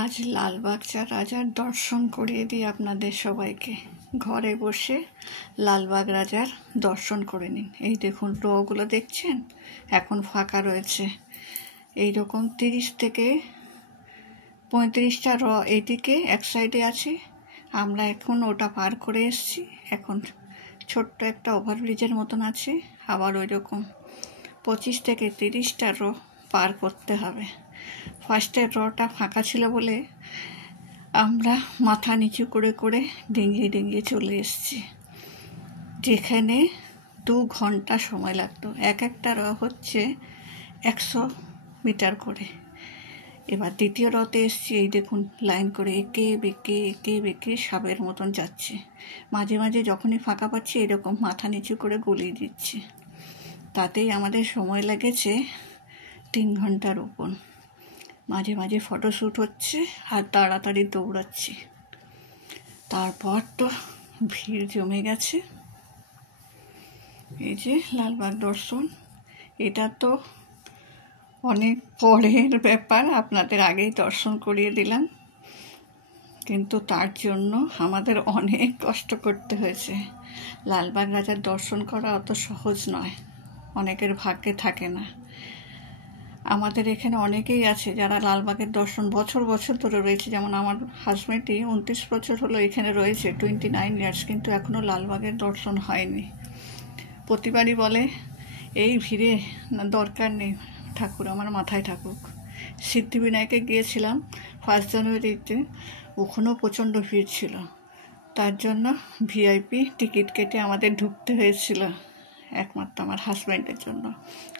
আজ লালবাগ রাজার দর্শন করিয়ে দিই আপনাদের সবাইকে। ঘরে বসে লালবাগ রাজার দর্শন করে নিন। এই দেখুন রগুলো দেখছেন, এখন ফাঁকা রয়েছে। এইরকম 30 থেকে 35টা এইদিকে এক সাইডে আছে। আমরা এখন ওটা পার করে এসেছি। এখন ছোট্ট একটা ওভারব্রিজের মতন আছে, আবার ওই রকম 25 থেকে 30টা পার করতে হবে। ফার্স্টের রটা ফাঁকা ছিল বলে আমরা মাথা নিচু করে করে ডিঙিয়ে ডিঙিয়ে চলে এসেছি, যেখানে 2 ঘন্টা সময় লাগতো। একটা হচ্ছে 100 মিটার করে। এবার দ্বিতীয় রতে এসেছি। এই দেখুন লাইন করে এঁকে বেঁকে সাপের মতন যাচ্ছে। মাঝে মাঝে যখনই ফাঁকা পাচ্ছি এরকম মাথা নিচু করে গলিয়ে দিচ্ছি। তাতেই আমাদের সময় লেগেছে 3 ঘন্টার উপর। মাঝে মাঝে ফটোশ্যুট হচ্ছে আর তাড়াতাড়ি দৌড়াচ্ছি। তারপর তো ভিড় জমে গেছে। এই যে লালবাগ দর্শন, এটা তো অনেক পরের ব্যাপার, আপনাদের আগেই দর্শন করিয়ে দিলাম, কিন্তু তার জন্য আমাদের অনেক কষ্ট করতে হয়েছে। লালবাগ রাজার দর্শন করা অত সহজ নয়, অনেকের ভাগ্যে থাকে না। আমাদের এখানে অনেকেই আছে যারা লালবাগের দর্শন বছর বছর ধরে রয়েছে। যেমন আমার হাজব্যান্ডই 29 বছর হলো এখানে রয়েছে, 29 ইয়ার্স, কিন্তু এখনও লালবাগের দর্শন হয়নি। প্রতিবারই বলে এই ভিড়ে না দরকার নেই, ঠাকুর আমার মাথায় থাকুক। সিদ্ধিবিনায়কে গিয়েছিলাম 1 জানুয়ারিতে, ওখানেও প্রচণ্ড ভিড় ছিল। তার জন্য ভিআইপি টিকিট কেটে আমাদের ঢুকতে হয়েছিল, একমাত্র আমার হাজব্যান্ডের জন্য,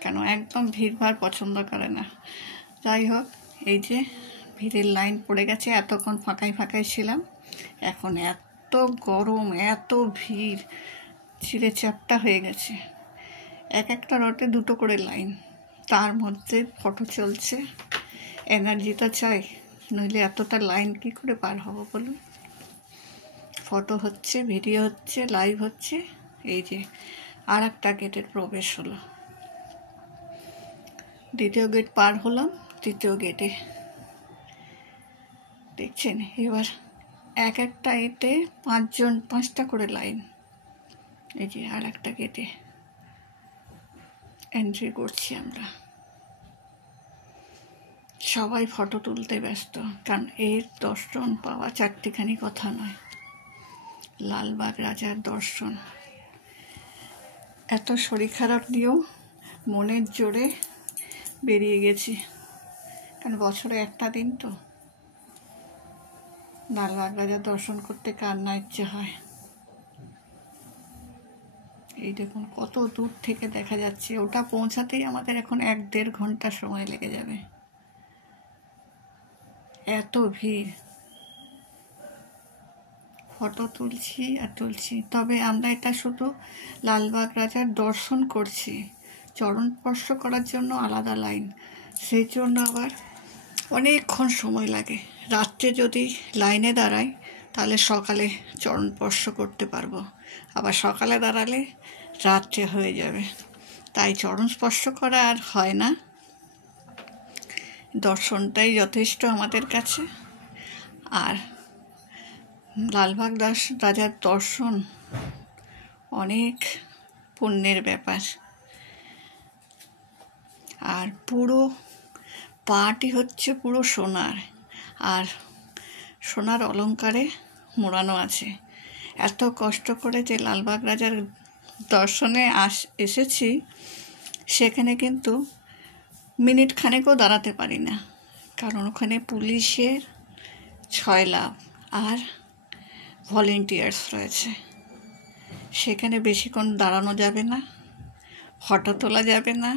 কেন একদম ভিড়ভাড় পছন্দ করে না। যাই হোক, এই যে ভিড়ের লাইন পড়ে গেছে। এতক্ষণ ফাঁকায় ছিলাম, এখন এত গরম, এত ভিড়, ছিঁড়ে চ্যাপ্টা হয়ে গেছে। একটা রটে 2টো করে লাইন, তার মধ্যে ফটো চলছে। এনার্জি তো চাই, নইলে এতটা লাইন কি করে পার হব বলুন। ফটো হচ্ছে, ভিডিও হচ্ছে, লাইভ হচ্ছে। এই যে আর একটা গেটের প্রবেশ হলো, দ্বিতীয় গেট পার হলাম, তৃতীয় গেটে দেখছেন। এবার একটা এতে 5টা করে লাইন। এই যে আর একটা গেটে এন্ট্রি করছি আমরা। সবাই ফটো তুলতে ব্যস্ত, কারণ এর দর্শন পাওয়া চারটিখানি কথা নয়। লালবাগ রাজার দর্শন, এত শরীর খারাপ দিয়েও মনের জোরে বেরিয়ে গেছি, কারণ বছরে একটা দিন তো। লালবাগ রাজার দর্শন করতে কার না ইচ্ছে হয়। এই দেখুন কত দূর থেকে দেখা যাচ্ছে, ওটা পৌঁছাতেই আমাদের এখন 1-1.5 ঘন্টা সময় লেগে যাবে, এত ভিড়। ফটো তুলছি আর তুলছি। তবে আমরা এটা শুধু লালবাগ রাজার দর্শন করছি, চরণ স্পর্শ করার জন্য আলাদা লাইন, সেই জন্য আবার অনেকক্ষণ সময় লাগে। রাত্রে যদি লাইনে দাঁড়াই তাহলে সকালে চরণ স্পর্শ করতে পারবো, আবার সকালে দাঁড়ালে রাত্রে হয়ে যাবে, তাই চরণ স্পর্শ করা আর হয় না। দর্শনটাই যথেষ্ট আমাদের কাছে। আর লালবাগ রাজার দর্শন অনেক পুণ্যের ব্যাপার। আর পুরো পাটি হচ্ছে পুরো সোনার, আর সোনার অলঙ্কারে মোড়ানো আছে। এত কষ্ট করে যে লালবাগ রাজার দর্শনে এসেছি, সেখানে কিন্তু মিনিট খানেকও দাঁড়াতে পারি না, কারণ ওখানে পুলিশের 6 লাভ আর ভলেন্টিয়ার্স রয়েছে। সেখানে বেশিক্ষণ দাঁড়ানো যাবে না, ফটো তোলা যাবে না,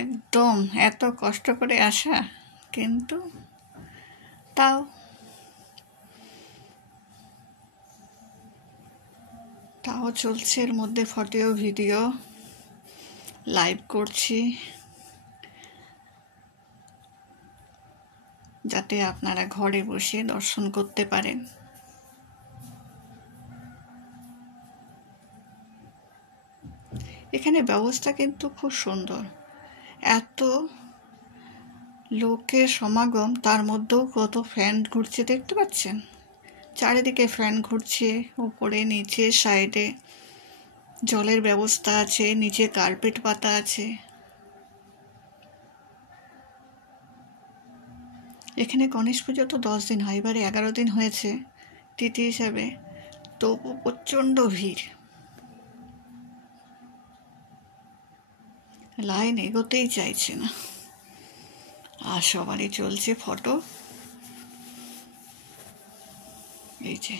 একদম এত কষ্ট করে আসা, কিন্তু তাও চলছে। এর মধ্যে ফটো ভিডিও লাইভ করছি, যাতে আপনারা ঘরে বসে দর্শন করতে পারেন। এখানে ব্যবস্থা কিন্তু খুব সুন্দর। এত লোকের সমাগম, তার মধ্যেও কত ফ্যান ঘুরছে দেখতে পাচ্ছেন। চারিদিকে ফ্যান ঘুরছে, উপরে নিচে সাইডে জলের ব্যবস্থা আছে, নিচে কার্পেট পাতা আছে। এখানে গণেশ পুজো তো 10 দিন হয়, এবারে 11 দিন হয়েছে তিথি হিসাবে, তবু প্রচণ্ড ভিড়, লাইন এগোতেই চাইছে না। আর সবারই চলছে ফটো। এই যে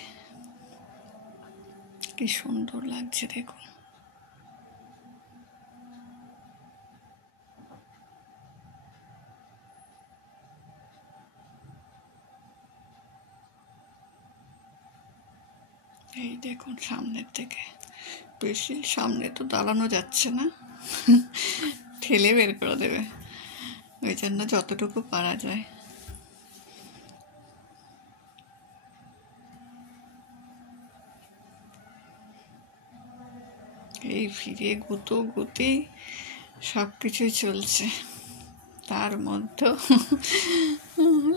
কি সুন্দর লাগছে দেখুন। এই দেখুন সামনের থেকে, বেশি সামনে তো দাঁড়ানো যাচ্ছে না, ঠেলে বের করে দেবে, ওই জন্য যতটুকু পারা যায়। এই ফিরে গুতো গুতি সব কিছুই চলছে, তার মধ্যেও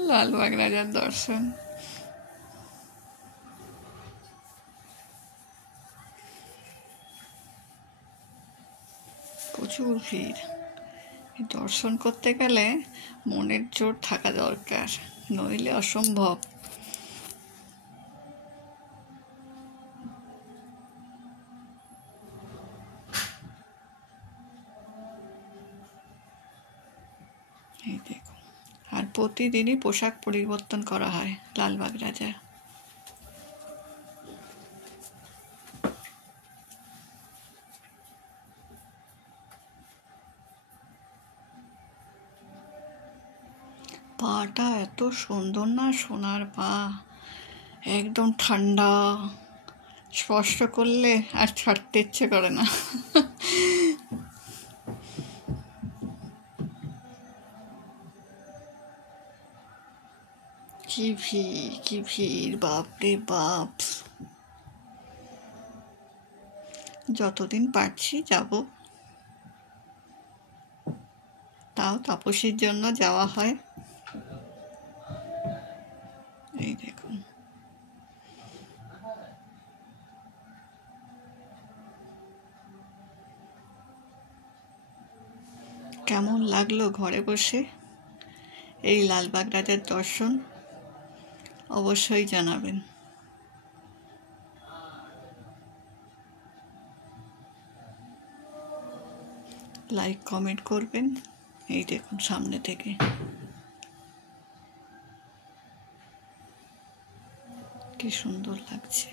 লালবাগ রাজার দর্শন। প্রচুর ভিড়, দর্শন করতে গেলে মনের জোর থাকা দরকার, নইলে অসম্ভব। এই দেখুন, আর প্রতিদিনই পোশাক পরিবর্তন করা হয় লালবাগ রাজার। পাটা এত সুন্দর না, সোনার পা, একদম ঠান্ডা, স্পর্শ করলে আর ছাড়তে ইচ্ছে করে না। কি ভিড়, কি ভিড়, বাপরে বাপ। যতদিন পারছি যাব, তাও তাপসীর জন্য যাওয়া হয়। এই দেখুন, কেমন লাগলো ঘরে বসে এই লালবাগ রাজার দর্শন, অবশ্যই জানাবেন। লাইক কমেন্ট করবেন। এই দেখুন সামনে থেকে কি সুন্দর লাগছে।